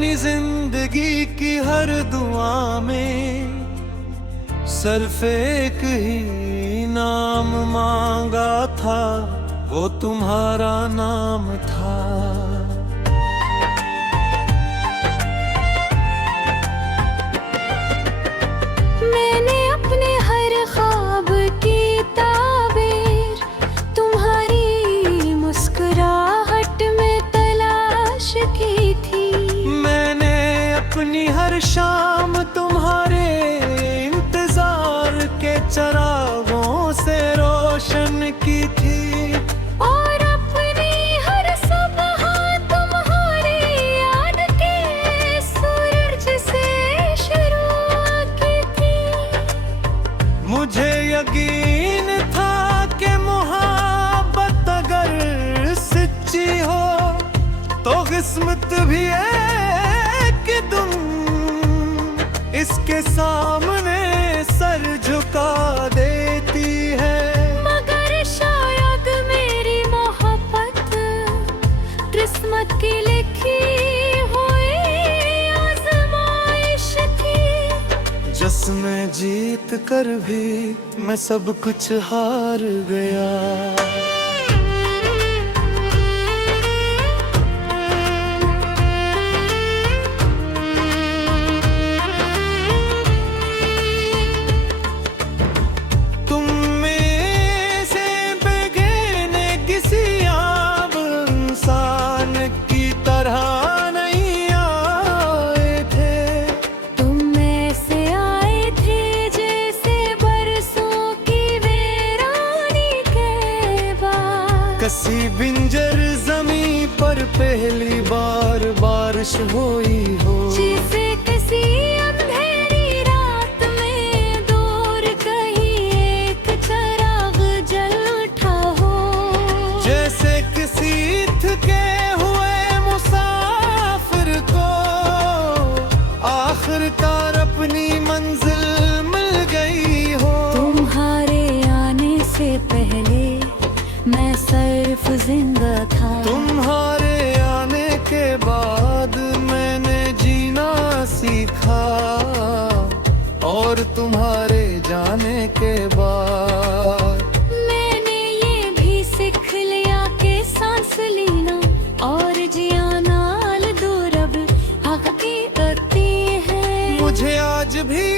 अपनी जिंदगी की हर दुआ में सिर्फ एक ही नाम मांगा था, वो तुम्हारा नाम था। मैंने अपने हर ख्वाब की ताबीर तुम्हारी मुस्कुराहट में तलाश की थी। मैंने अपनी हर शाम तुम्हारे इंतजार के चरागों से रोशन की थी। और अपनी हर सुबह तुम्हारी याद के सूरज से शुरू की थी। मुझे यकीन था कि मोहब्बत अगर सच्ची हो तो किस्मत भी है कि तुम इसके सामने सर झुका देती है। मगर शायद मेरी मोहब्बत किस्मत की लिखी हुई आज़माइश थी, जिसमें जीत कर भी मैं सब कुछ हार गया। कसी बिंजर जमी पर पहली बार बारिश हुई हो, जैसे किसी अंधेरी रात में दूर कहीं एक चिराग जल उठा हो। जैसे किसी थके हुए मुसाफिर को आखिरकार अपनी मंजिल मिल गई हो। तुम्हारे आने से पहले मैं सिर्फ जिंदा था, तुम्हारे आने के बाद मैंने जीना सीखा, और तुम्हारे जाने के बाद मैंने ये भी सीख लिया कि सांस लेना और जियाना दूर अब हकीकतें हैं। मुझे आज भी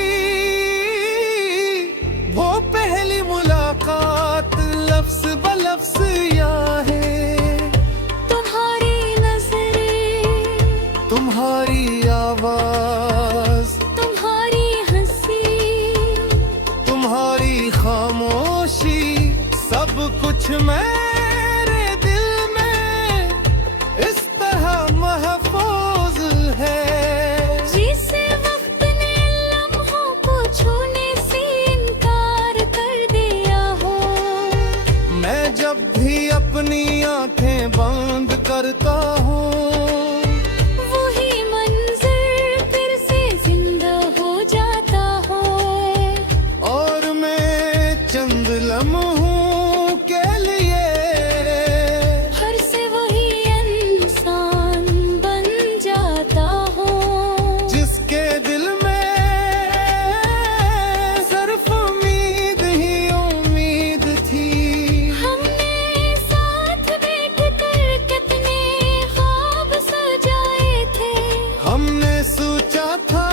वो पहली मुलाकात लफ्ज़ बलफ्ज़ याद है। तुम्हारी नजरें, तुम्हारी आवाज़, तुम्हारी हंसी, तुम्हारी खामोशी, सब कुछ मेरे दिल में इस तरह महफूज है। जिसे वक्त ने लम्हों को छूने से इनकार कर दिया हो। मैं जब भी अपनी आंखें बंद करता हूँ, वही मंजर फिर से जिंदा हो जाता हो। और मैं चंद लम्हों के लिए हर से वही इंसान बन जाता हो, जिसके दिल में सिर्फ उम्मीद ही उम्मीद थी। हमने साथ बैठकर कितने ख्वाब सजाए थे। हमने सोचा था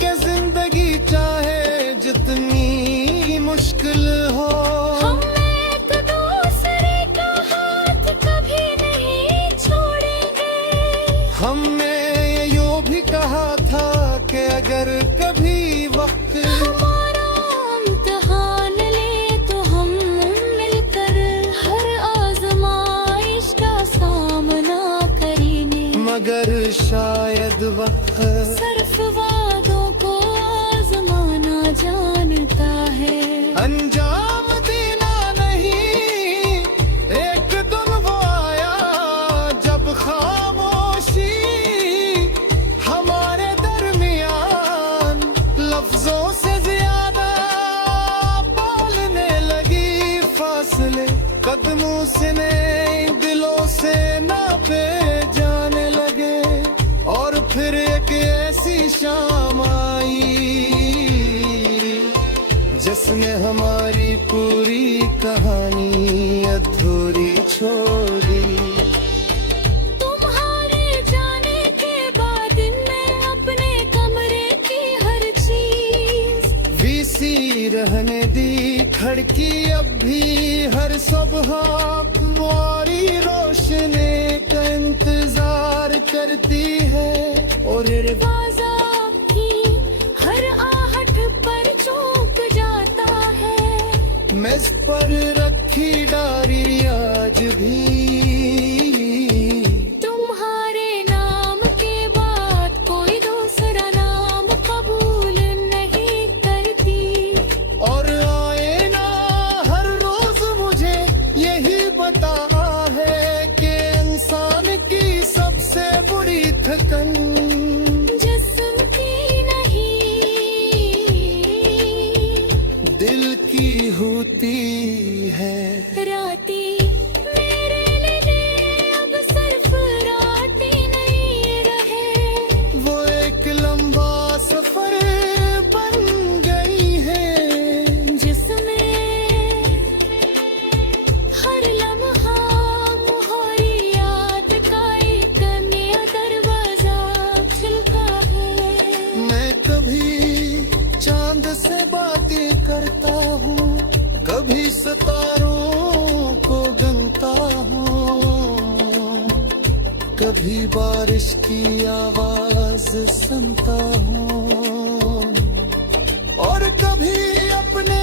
कि जिंदगी चाहे जितनी मुश्किल हो, हम एक दूसरे का हाथ कभी नहीं छोड़ेंगे। हमने यूं भी कहा था कि अगर कभी वक्त हमारा इम्तिहान ले तो हम मिलकर हर आजमाइश का सामना करेंगे। मगर शायद वक्त सिर्फ वादों को आजमाना जानता है। अंजाम देना नहीं, एक दिन वो आया जब खामोशी हमारे दरमियान लफ्जों से ज्यादा बोलने लगी। फासले कदमों से नहीं दिलों से नापे जाने लगे, और फिर एक जिसने हमारी पूरी कहानी अधूरी छोड़ी। तुम्हारे जाने के बाद मैं अपने कमरे की हर चीज वीसी रहने दी खिड़की अब भी हर सुबह तुम्हारी रोशनी का इंतजार करती है। और दरवाजा की हर आहट पर चौंक जाता है। मेज पर रखी डायरी आज भी तुम्हारे नाम के बाद कोई दूसरा नाम कबूल नहीं करती। और आईना हर रोज मुझे यही बता है कि इंसान की सबसे बुरी थकन जिस्म की नहीं दिल की होती है। राती मेरे लिए अब सिर्फ राती नहीं रहे। वो एक लंबा सफर बन गई है जिसमें हर लम्हा मोहरी याद का एक नया दरवाजा खुलता है। मैं कभी चांद से बातें करता हूँ, कभी सितारों को गिनता हूँ, कभी बारिश की आवाज सुनता हूँ और कभी अपने